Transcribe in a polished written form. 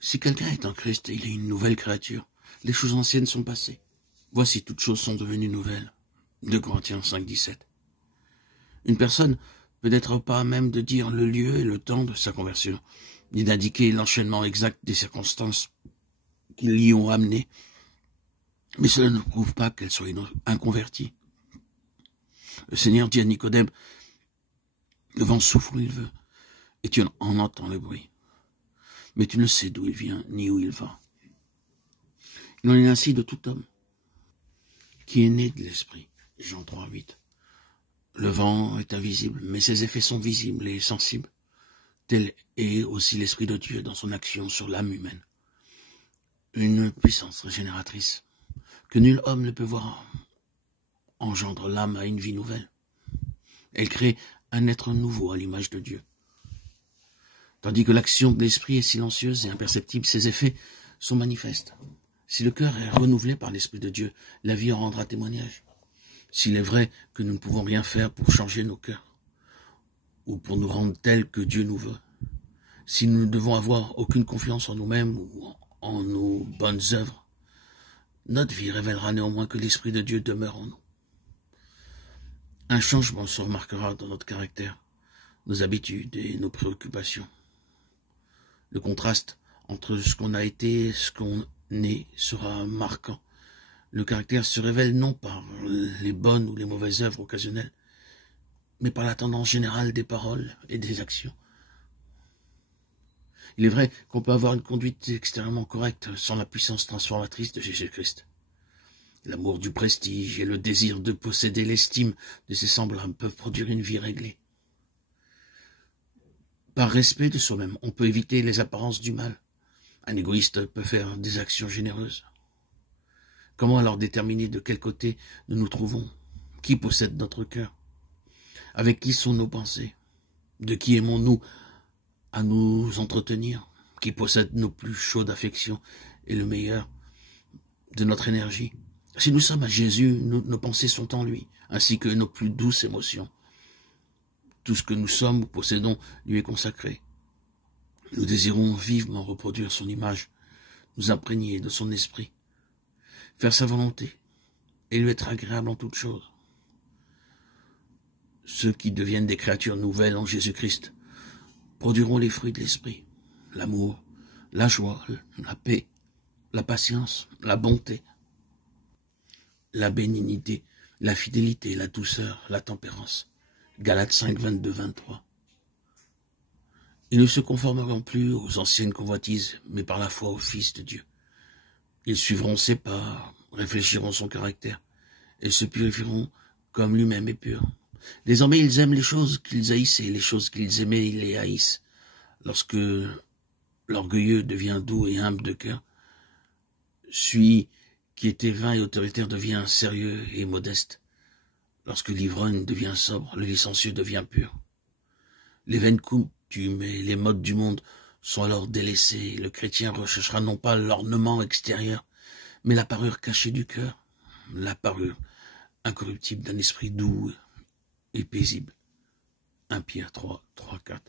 Si quelqu'un est en Christ, il est une nouvelle créature. Les choses anciennes sont passées. Voici, toutes choses sont devenues nouvelles. 2 Corinthiens 5, 17. Une personne peut n'être pas à même de dire le lieu et le temps de sa conversion, ni d'indiquer l'enchaînement exact des circonstances qui l'y ont amené. Mais cela ne prouve pas qu'elle soit inconvertie. Le Seigneur dit à Nicodème, le vent souffle où il veut, et tu en entends le bruit. Mais tu ne sais d'où il vient, ni où il va. Il en est ainsi de tout homme qui est né de l'esprit. Jean 3, 8. Le vent est invisible, mais ses effets sont visibles et sensibles. Tel est aussi l'Esprit de Dieu dans son action sur l'âme humaine. Une puissance régénératrice que nul homme ne peut voir engendre l'âme à une vie nouvelle. Elle crée un être nouveau à l'image de Dieu. Tandis que l'action de l'Esprit est silencieuse et imperceptible, ses effets sont manifestes. Si le cœur est renouvelé par l'Esprit de Dieu, la vie en rendra témoignage. S'il est vrai que nous ne pouvons rien faire pour changer nos cœurs, ou pour nous rendre tels que Dieu nous veut, si nous ne devons avoir aucune confiance en nous-mêmes ou en nos bonnes œuvres, notre vie révélera néanmoins que l'Esprit de Dieu demeure en nous. Un changement se remarquera dans notre caractère, nos habitudes et nos préoccupations. Le contraste entre ce qu'on a été et ce qu'on est sera marquant. Le caractère se révèle non par les bonnes ou les mauvaises œuvres occasionnelles, mais par la tendance générale des paroles et des actions. Il est vrai qu'on peut avoir une conduite extérieurement correcte sans la puissance transformatrice de Jésus-Christ. L'amour du prestige et le désir de posséder l'estime de ses semblables peuvent produire une vie réglée. Par respect de soi-même, on peut éviter les apparences du mal. Un égoïste peut faire des actions généreuses. Comment alors déterminer de quel côté nous nous trouvons? Qui possède notre cœur? Avec qui sont nos pensées? De qui aimons-nous à nous entretenir? Qui possède nos plus chaudes affections et le meilleur de notre énergie? Si nous sommes à Jésus, nos pensées sont en lui, ainsi que nos plus douces émotions. Tout ce que nous sommes ou possédons lui est consacré. Nous désirons vivement reproduire son image, nous imprégner de son esprit, faire sa volonté et lui être agréable en toutes choses. Ceux qui deviennent des créatures nouvelles en Jésus-Christ produiront les fruits de l'esprit, l'amour, la joie, la paix, la patience, la bonté, la bénignité, la fidélité, la douceur, la tempérance. Galates 5, 22, 23. Ils ne se conformeront plus aux anciennes convoitises, mais par la foi au Fils de Dieu. Ils suivront ses pas, réfléchiront son caractère, et se purifieront comme lui-même est pur. Désormais, ils aiment les choses qu'ils haïssaient, les choses qu'ils aimaient, ils les haïssent. Lorsque l'orgueilleux devient doux et humble de cœur, celui qui était vain et autoritaire devient sérieux et modeste. Lorsque l'ivrogne devient sobre, le licencieux devient pur. Les vaines coutumes et les modes du monde sont alors délaissés. Le chrétien recherchera non pas l'ornement extérieur, mais la parure cachée du cœur, la parure incorruptible d'un esprit doux et paisible. 1 Pierre 3, 3, 4.